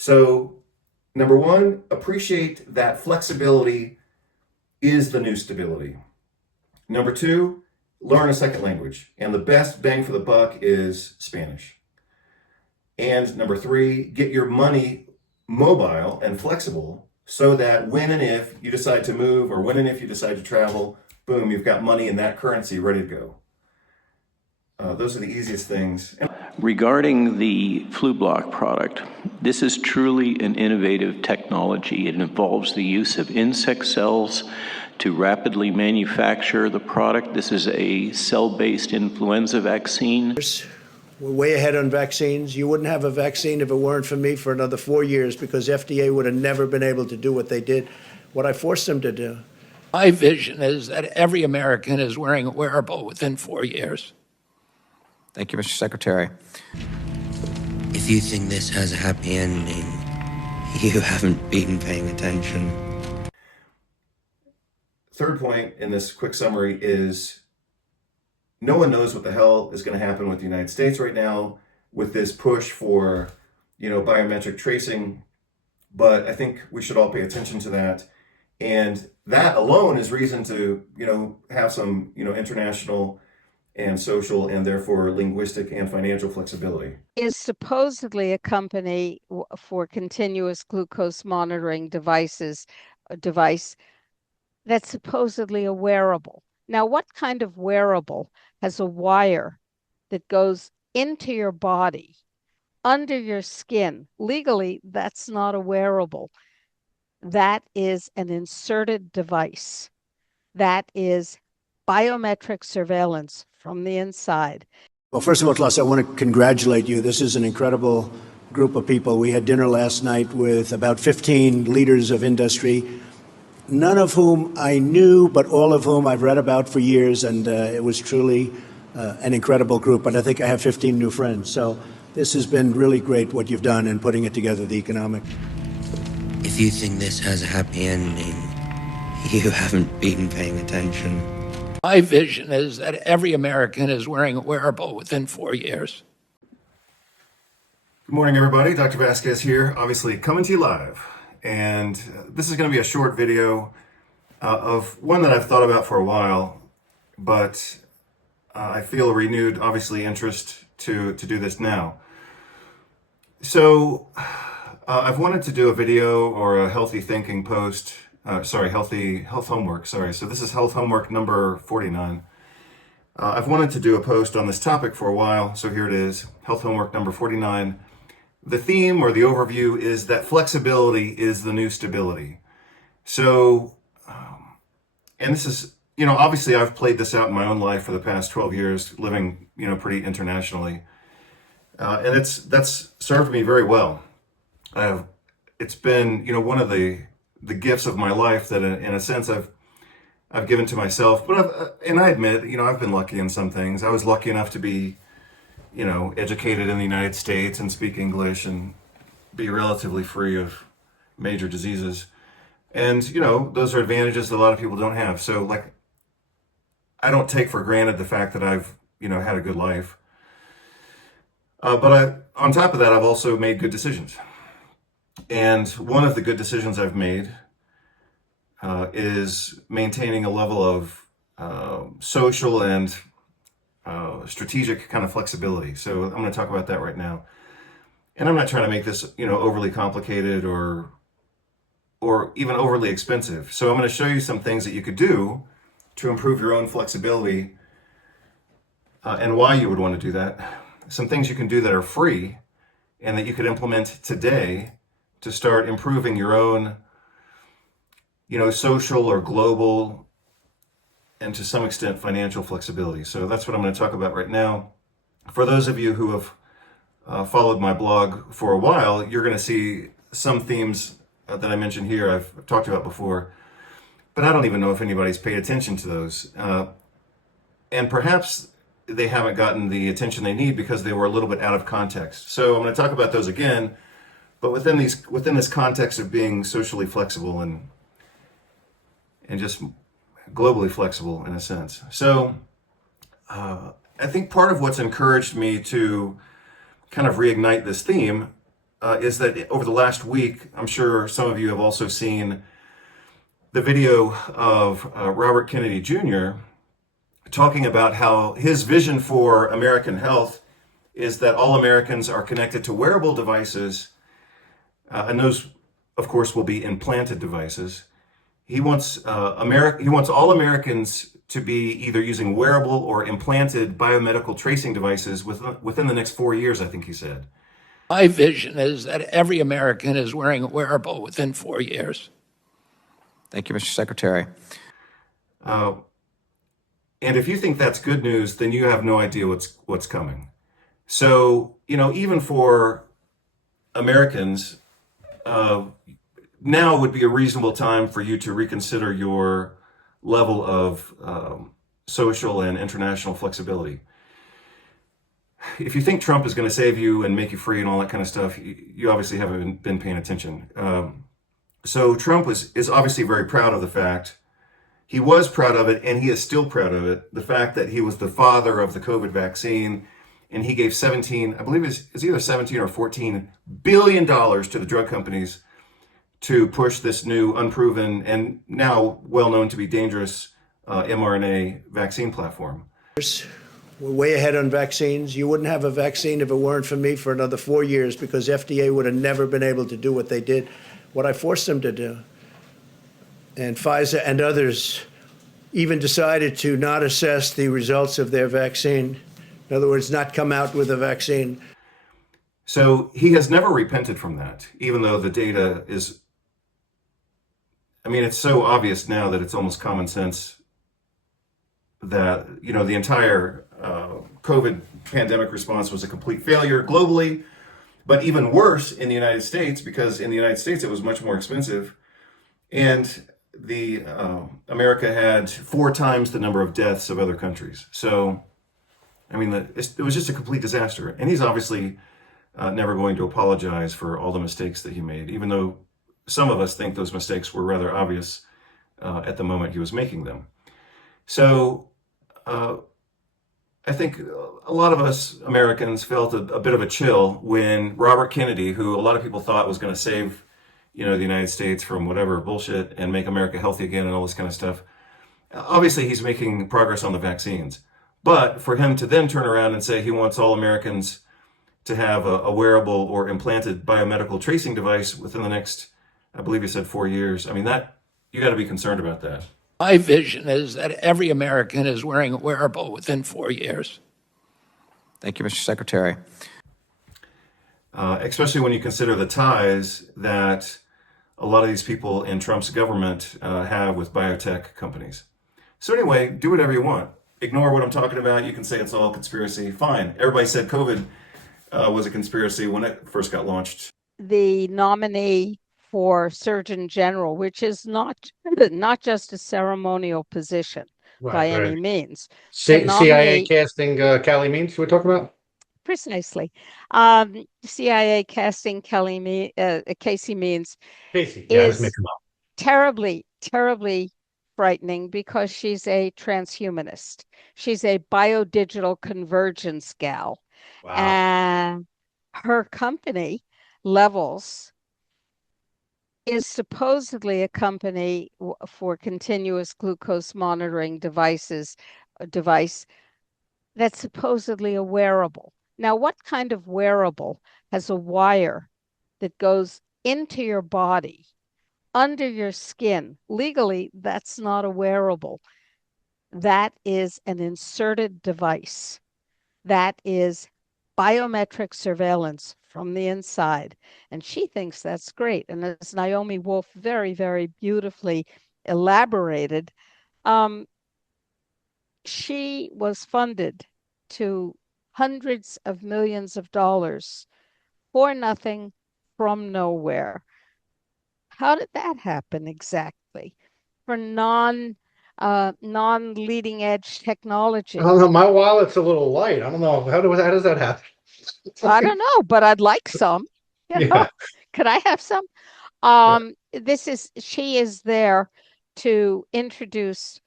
So, number one, appreciate that flexibility is the new stability. Number two, learn a second language. And the best bang for the buck is Spanish. And number three, get your money mobile and flexible so that when and if you decide to move or when and if you decide to travel, boom, you've got money in that currency ready to go. Those are the easiest things. Regarding the flu block product, this is truly an innovative technology. It involves the use of insect cells to rapidly manufacture the product. This is a cell-based influenza vaccine. We're way ahead on vaccines. You wouldn't have a vaccine if it weren't for me for another 4 years, because FDA would have never been able to do what they did, what I forced them to do. My vision is that every American is wearing a wearable within 4 years. Thank you, Mr. Secretary. If you think this has a happy ending, you haven't been paying attention. Third point in this quick summary is no one knows what the hell is going to happen with the United States right now with this push for, biometric tracing. But I think we should all pay attention to that. And that alone is reason to, have some, international and social and therefore linguistic and financial flexibility. Is supposedly a company for continuous glucose monitoring device that's supposedly a wearable. Now, what kind of wearable has a wire that goes into your body, under your skin? Legally, that's not a wearable. That is an inserted device. That is biometric surveillance from the inside. Well, first of all, Klaus, I want to congratulate you. This is an incredible group of people. We had dinner last night with about 15 leaders of industry, none of whom I knew, but all of whom I've read about for years, and it was truly an incredible group. And I think I have 15 new friends. So this has been really great what you've done in putting it together, the economic. If you think this has a happy ending, you haven't been paying attention. My vision is that every American is wearing a wearable within 4 years. Good morning, everybody. Dr. Vasquez here, obviously coming to you live. And this is going to be a short video of one that I've thought about for a while, but I feel renewed, obviously, interest to do this now. So I've wanted to do a video or a healthy thinking post. Health homework. So this is health homework number 49. I've wanted to do a post on this topic for a while, so here it is, health homework number 49. The theme or the overview is that flexibility is the new stability. So, and this is, obviously I've played this out in my own life for the past 12 years, living, pretty internationally. And that's served me very well. It's been, one of the gifts of my life that in a sense I've given to myself, but I admit, I've been lucky in some things. I was lucky enough to be, educated in the United States and speak English and be relatively free of major diseases. And, those are advantages that a lot of people don't have. So I don't take for granted the fact that I've, had a good life. But on top of that, I've also made good decisions. And one of the good decisions I've made is maintaining a level of social and strategic kind of flexibility. So I'm going to talk about that right now. And I'm not trying to make this, overly complicated or even overly expensive. So I'm going to show you some things that you could do to improve your own flexibility and why you would want to do that. Some things you can do that are free and that you could implement today to start improving your own, social or global, and to some extent financial flexibility. So that's what I'm going to talk about right now. For those of you who have followed my blog for a while, you're going to see some themes that I mentioned here I've talked about before, but I don't even know if anybody's paid attention to those. And perhaps they haven't gotten the attention they need because they were a little bit out of context. So I'm going to talk about those again, but within this context of being socially flexible and just globally flexible in a sense. So I think part of what's encouraged me to kind of reignite this theme is that over the last week, I'm sure some of you have also seen the video of Robert Kennedy Jr. talking about how his vision for American health is that all Americans are connected to wearable devices, and those, of course, will be implanted devices. He wants he wants all Americans to be either using wearable or implanted biomedical tracing devices within the next 4 years, I think he said. My vision is that every American is wearing a wearable within 4 years. Thank you, Mr. Secretary. And if you think that's good news, then you have no idea what's coming. So, even for Americans, now would be a reasonable time for you to reconsider your level of social and international flexibility. If you think Trump is going to save you and make you free and all that kind of stuff, you obviously haven't been paying attention. So Trump is obviously very proud of the fact, he was proud of it, and he is still proud of it, the fact that he was the father of the COVID vaccine, and he gave 17, I believe it's either 17 or 14 billion dollars to the drug companies to push this new, unproven, and now well known to be dangerous mRNA vaccine platform. We're way ahead on vaccines. You wouldn't have a vaccine if it weren't for me for another 4 years, because FDA would have never been able to do what they did, what I forced them to do. And Pfizer and others even decided to not assess the results of their vaccine. In other words, not come out with a vaccine. So he has never repented from that, even though the data is, it's so obvious now that it's almost common sense that, the entire COVID pandemic response was a complete failure globally, but even worse in the United States, because in the United States it was much more expensive. And the America had 4 times the number of deaths of other countries. So, it was just a complete disaster. And he's obviously never going to apologize for all the mistakes that he made, even though some of us think those mistakes were rather obvious at the moment he was making them. So I think a lot of us Americans felt a bit of a chill when Robert Kennedy, who a lot of people thought was going to save the United States from whatever bullshit and make America healthy again and all this kind of stuff. Obviously, he's making progress on the vaccines. But for him to then turn around and say he wants all Americans to have a wearable or implanted biomedical tracing device within the next, I believe he said 4 years, that you got to be concerned about that. My vision is that every American is wearing a wearable within 4 years. Thank you, Mr. Secretary. Especially when you consider the ties that a lot of these people in Trump's government have with biotech companies. So anyway, do whatever you want. Ignore what I'm talking about. You can say it's all conspiracy. Fine. Everybody said COVID was a conspiracy when it first got launched. The nominee for Surgeon General, which is not just a ceremonial position by any means. CIA casting Callie Means, we're talking about? Precisely. CIA casting Casey Means Casey, yeah, is terribly, terribly frightening, because she's a transhumanist. She's a biodigital convergence gal. Wow. And her company, Levels, is supposedly a company for continuous glucose monitoring device that's supposedly a wearable. Now, what kind of wearable has a wire that goes into your body, under your skin? Legally, that's not a wearable. That is an inserted device. That is biometric surveillance from the inside. And she thinks that's great. And as Naomi Wolf very, very beautifully elaborated, she was funded to hundreds of millions of dollars for nothing, from nowhere. How did that happen exactly? For non-leading edge technology. I don't know. My wallet's a little light. I don't know. How does that happen? I don't know, but I'd like some. Yeah. Could I have some? She is there to introduce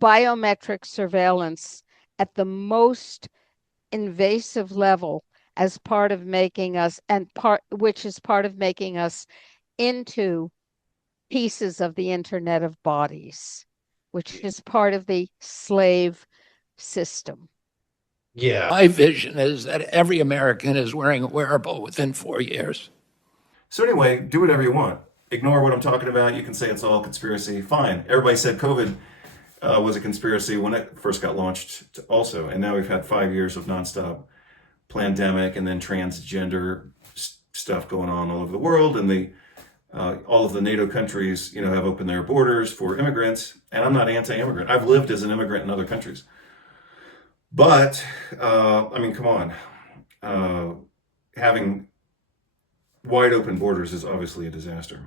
biometric surveillance at the most invasive level as part of making us, which is part of making us into pieces of the Internet of Bodies, which is part of the slave system. Yeah. My vision is that every American is wearing a wearable within 4 years. So anyway, do whatever you want. Ignore what I'm talking about. You can say it's all conspiracy. Fine. Everybody said COVID was a conspiracy when it first got launched also. And now we've had 5 years of nonstop pandemic and then transgender stuff going on all over the world. And all of the NATO countries, have opened their borders for immigrants. And I'm not anti-immigrant. I've lived as an immigrant in other countries. But, come on. Having wide open borders is obviously a disaster.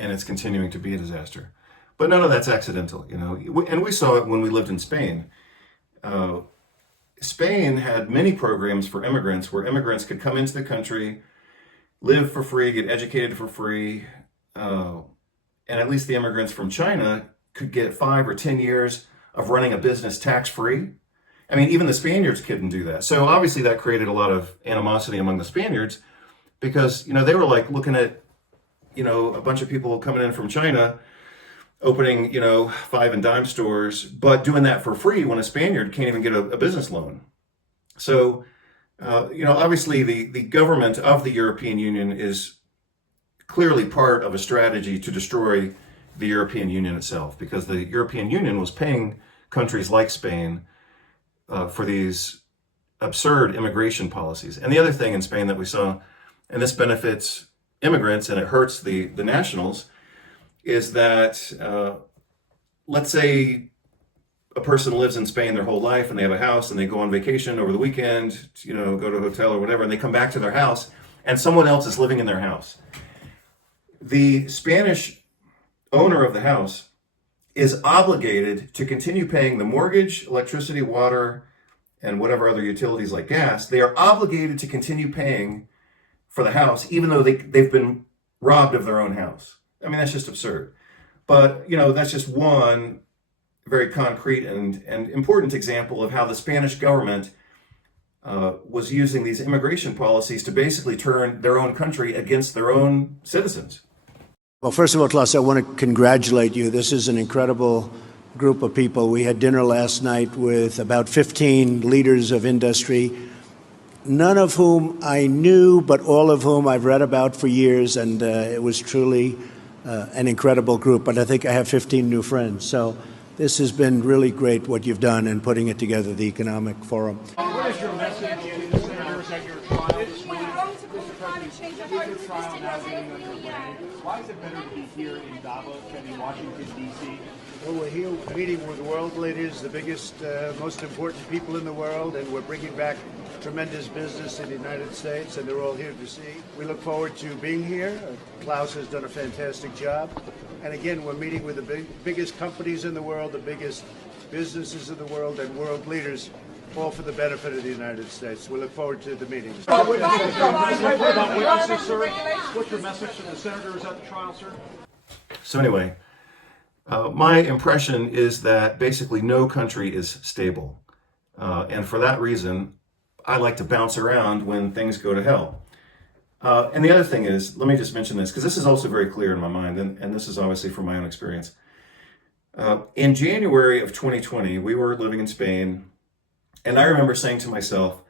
And it's continuing to be a disaster. But none of that's accidental, And we saw it when we lived in Spain. Spain had many programs for immigrants where immigrants could come into the country, live for free, get educated for free. And at least the immigrants from China could get 5 or 10 years of running a business tax-free. Even the Spaniards couldn't do that. So obviously that created a lot of animosity among the Spaniards because, they were like looking at, a bunch of people coming in from China opening, 5 and dime stores, but doing that for free when a Spaniard can't even get a business loan. So, obviously the government of the European Union is clearly part of a strategy to destroy the European Union itself, because the European Union was paying countries like Spain for these absurd immigration policies. And the other thing in Spain that we saw, and this benefits immigrants and it hurts the nationals, is that let's say a person lives in Spain their whole life and they have a house and they go on vacation over the weekend, go to a hotel or whatever, and they come back to their house and someone else is living in their house. The Spanish owner of the house is obligated to continue paying the mortgage, electricity, water, and whatever other utilities like gas. They are obligated to continue paying for the house, even though they've been robbed of their own house. That's just absurd. But, that's just one very concrete and important example of how the Spanish government was using these immigration policies to basically turn their own country against their own citizens. Well, first of all, Klaus, I want to congratulate you. This is an incredible group of people. We had dinner last night with about 15 leaders of industry, none of whom I knew, but all of whom I've read about for years, and it was truly an incredible group. But I think I have 15 new friends. So this has been really great what you've done in putting it together, the Economic Forum. What is your message to the senators at your trial this week? Is your trial now getting underway? Why is it better to be here in Davos than in Washington, D.C.? Well, we're here meeting with world leaders, the biggest, most important people in the world, and we're bringing back tremendous business in the United States, and they're all here to see. We look forward to being here. Klaus has done a fantastic job. And again, we're meeting with the biggest companies in the world, the biggest businesses in the world, and world leaders, all for the benefit of the United States. We look forward to the meetings. What's your message to the senators at the trial, sir? So anyway, my impression is that basically no country is stable. And for that reason, I like to bounce around when things go to hell. And the other thing is, let me just mention this, because this is also very clear in my mind, and this is obviously from my own experience. In January of 2020, we were living in Spain, and I remember saying to myself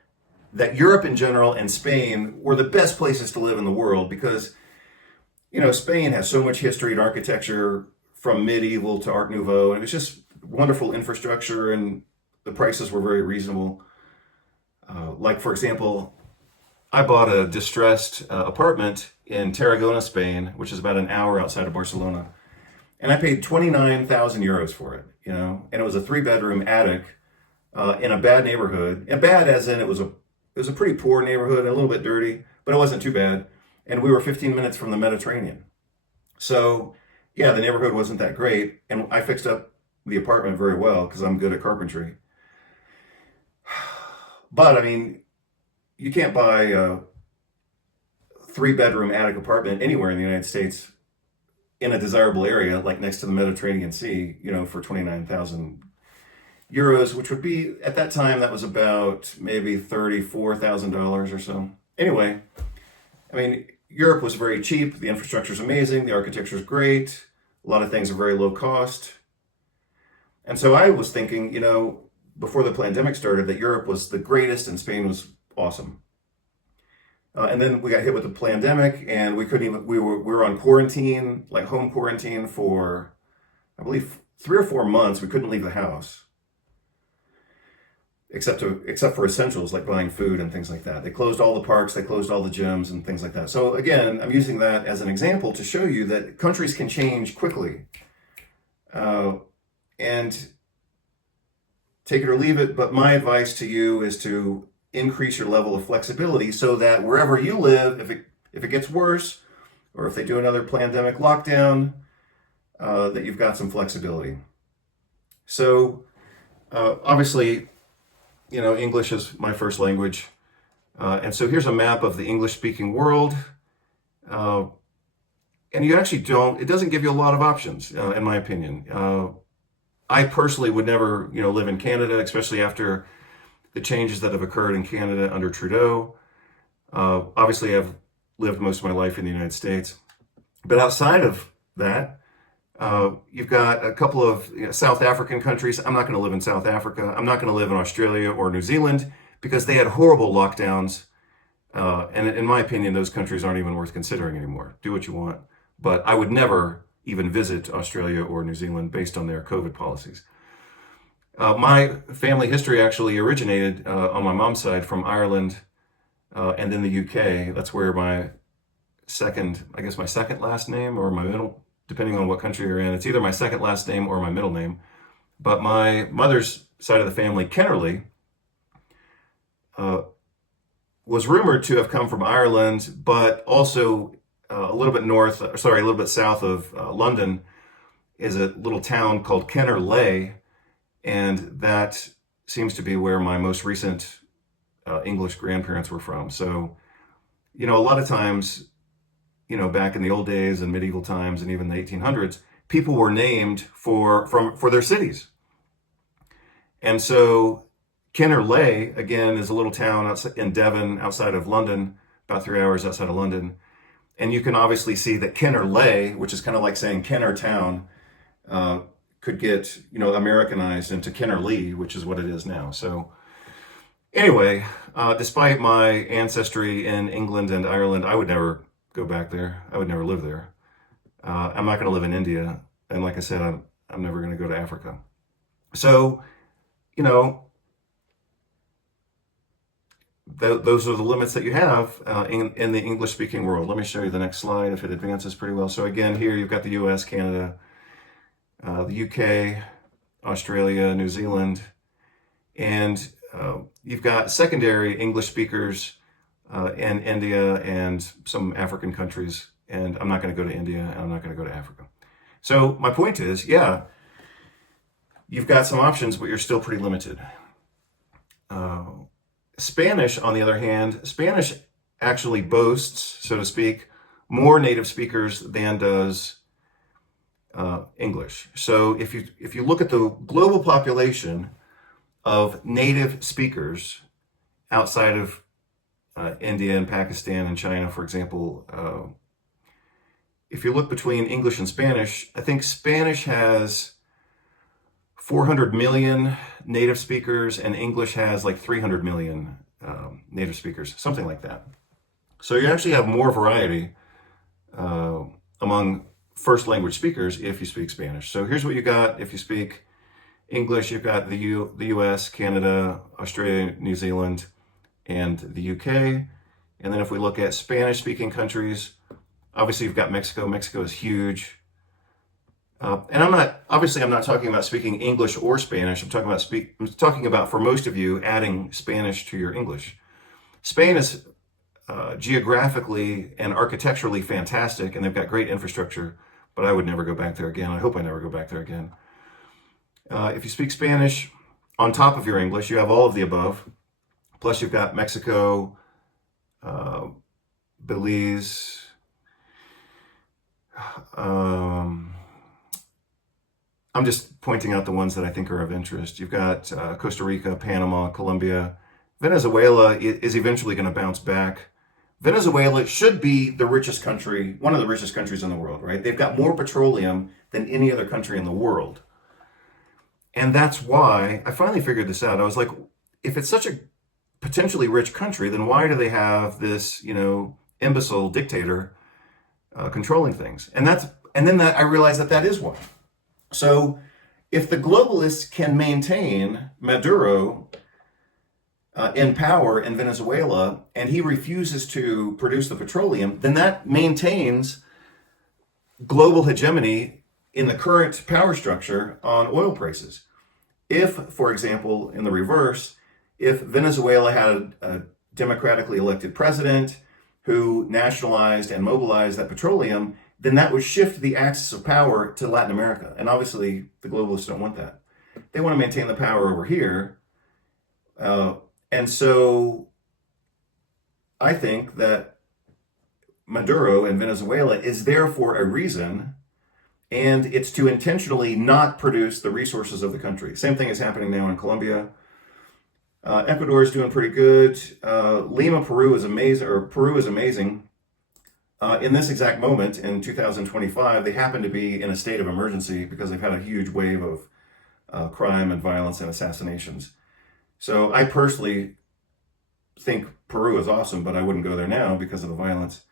that Europe in general and Spain were the best places to live in the world because, Spain has so much history and architecture from medieval to Art Nouveau, and it was just wonderful infrastructure, and the prices were very reasonable. Like, for example, I bought a distressed apartment in Tarragona, Spain, which is about an hour outside of Barcelona. And I paid 29,000 euros for it, and it was a 3-bedroom attic in a bad neighborhood. And bad as in it was a pretty poor neighborhood, a little bit dirty, but it wasn't too bad. And we were 15 minutes from the Mediterranean. So yeah, the neighborhood wasn't that great. And I fixed up the apartment very well because I'm good at carpentry. But you can't buy a 3-bedroom attic apartment anywhere in the United States in a desirable area, like next to the Mediterranean Sea, for 29,000 euros, which would be, at that time, that was about maybe $34,000 or so. Anyway, I mean, Europe was very cheap. The infrastructure is amazing. The architecture is great. A lot of things are very low cost. And so I was thinking, before the pandemic started, that Europe was the greatest and Spain was awesome. And then we got hit with the pandemic, and we couldn't even. We were on quarantine, like home quarantine, for I believe 3 or 4 months. We couldn't leave the house, except for essentials like buying food and things like that. They closed all the parks, they closed all the gyms and things like that. So again, I'm using that as an example to show you that countries can change quickly, and take it or leave it. But my advice to you is to increase your level of flexibility so that wherever you live, if it gets worse, or if they do another pandemic lockdown, that you've got some flexibility. So obviously, English is my first language. And so here's a map of the English-speaking world. And you actually it doesn't give you a lot of options, in my opinion. I personally would never, live in Canada, especially after the changes that have occurred in Canada under Trudeau. Obviously, I've lived most of my life in the United States. But outside of that, you've got a couple of South African countries. I'm not going to live in South Africa. I'm not going to live in Australia or New Zealand because they had horrible lockdowns. And in my opinion, those countries aren't even worth considering anymore. Do what you want. But I would never even visit Australia or New Zealand based on their COVID policies. My family history actually originated on my mom's side from Ireland and then the UK. That's where my second last name or my middle, depending on what country you're in. It's either my second last name or my middle name. But my mother's side of the family, Kennerly, was rumored to have come from Ireland, but also a little bit south of London is a little town called Kennerley, and that seems to be where my most recent English grandparents were from. So, a lot of times, back in the old days and medieval times and even the 1800s, people were named for their cities. And so Kennerley, again, is a little town in Devon outside of London, about 3 hours outside of London. And you can obviously see that Kennerley, which is kind of like saying Kenner Town, could get, Americanized into Kennerley, which is what it is now. So anyway, despite my ancestry in England and Ireland, I would never go back there. I would never live there. I'm not going to live in India. And like I said, I'm never going to go to Africa. So, those are the limits that you have in the English-speaking world. Let me show you the next slide if it advances pretty well. So again, here you've got the US, Canada, the UK, Australia, New Zealand, and you've got secondary English speakers in India and some African countries. And I'm not going to go to India, and I'm not going to go to Africa. So my point is, you've got some options, but you're still pretty limited. Spanish, on the other hand, Spanish actually boasts, so to speak, more native speakers than does English. So if you look at the global population of native speakers outside of India and Pakistan and China, for example, if you look between English and Spanish, I think Spanish has 400 million native speakers, and English has like 300 million native speakers, something like that. So you actually have more variety among first language speakers if you speak Spanish. So here's what you got if you speak English. You've got the US, Canada, Australia, New Zealand, and the UK. And then if we look at Spanish-speaking countries, obviously you've got Mexico. Mexico is huge. And I'm not talking about speaking English or Spanish. I'm talking about, for most of you, adding Spanish to your English. Spain is geographically and architecturally fantastic, and they've got great infrastructure, but I would never go back there again. I hope I never go back there again. If you speak Spanish on top of your English, you have all of the above. Plus you've got Mexico, Belize, I'm just pointing out the ones that I think are of interest. You've got Costa Rica, Panama, Colombia. Venezuela is eventually going to bounce back. Venezuela should be the richest country, one of the richest countries in the world, right? They've got more petroleum than any other country in the world. And that's why I finally figured this out. I was like, if it's such a potentially rich country, then why do they have this, imbecile dictator controlling things? And then I realized that is why. So if the globalists can maintain Maduro in power in Venezuela, and he refuses to produce the petroleum, then that maintains global hegemony in the current power structure on oil prices. If, for example, in the reverse, if Venezuela had a democratically elected president who nationalized and mobilized that petroleum, then that would shift the axis of power to Latin America. And obviously, the globalists don't want that. They want to maintain the power over here. And so I think that Maduro in Venezuela is there for a reason, and it's to intentionally not produce the resources of the country. Same thing is happening now in Colombia. Ecuador is doing pretty good. Lima, Peru is amazing. In this exact moment in 2025, they happen to be in a state of emergency because they've had a huge wave of crime and violence and assassinations. So I personally think Peru is awesome, but I wouldn't go there now because of the violence.